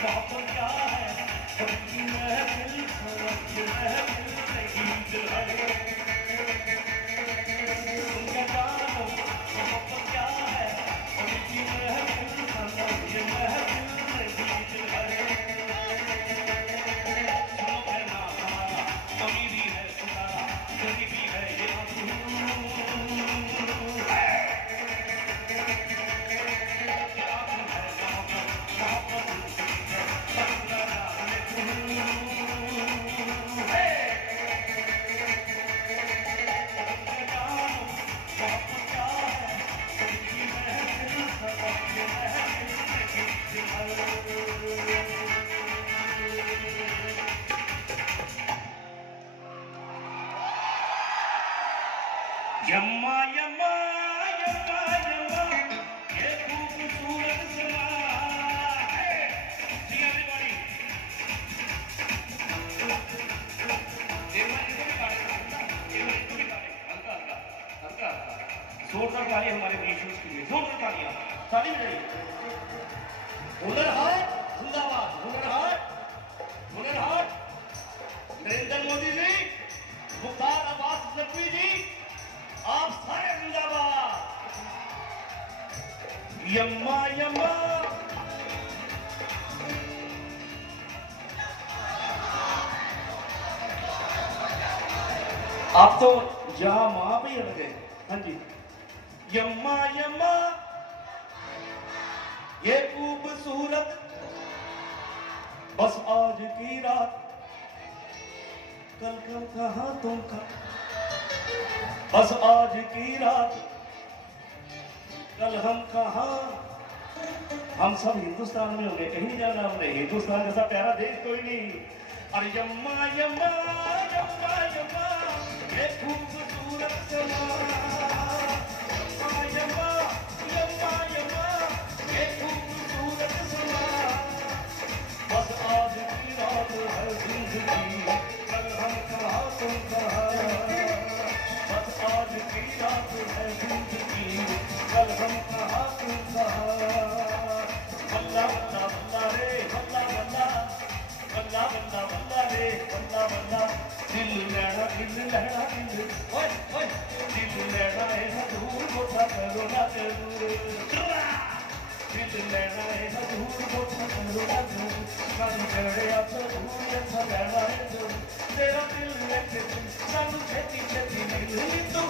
मोहब्बत क्या है सबकी महफिल सबकी महफिल से गीत है उनका जानो मोहब्बत क्या है सबकी महफिल सबकी महफिल से गीत है सुनो कहना हमारा कभी भी है पुकारा कभी भी है ये आंसू यम्मा यम्मा यम्मा यम्मा ये खूबसूरत समा है जी एवरीबॉडी हल्का हल्का जोरदार ताली हमारे विजुअल्स के लिए जोरदार तालियां ताली बजाइए हुनर हाट जिंदाबाद हुनर हाट नरेंद्र मोदी जी मुख्तार अब्बास नकवी जी आप सारे जिंदाबाद यम्मा यम्मा आप तो जहां वहां पे ही हट गए हाँ जी यम्मा यम्मा ये खूबसूरत बस आज की रात कल कल कहा तुम का बस आज की रात कल हम कहाँ हम सब हिंदुस्तान में होंगे कहीं नहीं जाना हमने हिंदुस्तान जैसा प्यारा देश कोई नहीं अरे यम्मा यम्मा यम्मा यम्मा ये खूबसूरत समा यम्मा यम्मा यम्मा यम्मा ये खूबसूरत समा बस आज की रात है जिंदगी कल हम कहाँ तुम कहाँ आज की रात है जिंदगी कल हम कहाँ तुम कहाँ बल्ला बल्ला बल्ला रे बल्ला बल्ला बल्ला बल्ला बल्ला रे बल्ला बल्ला दिल लहरा दिल ओए ओए दिल लहरा है दूर बोता करो ना जरूर दिल लहरा है दूर बोता करो ना जरूर कान चढ़े आप दूर अच्छा लहरा है जरूर तेरा दिल लेके सानू छेती छेती मिल तू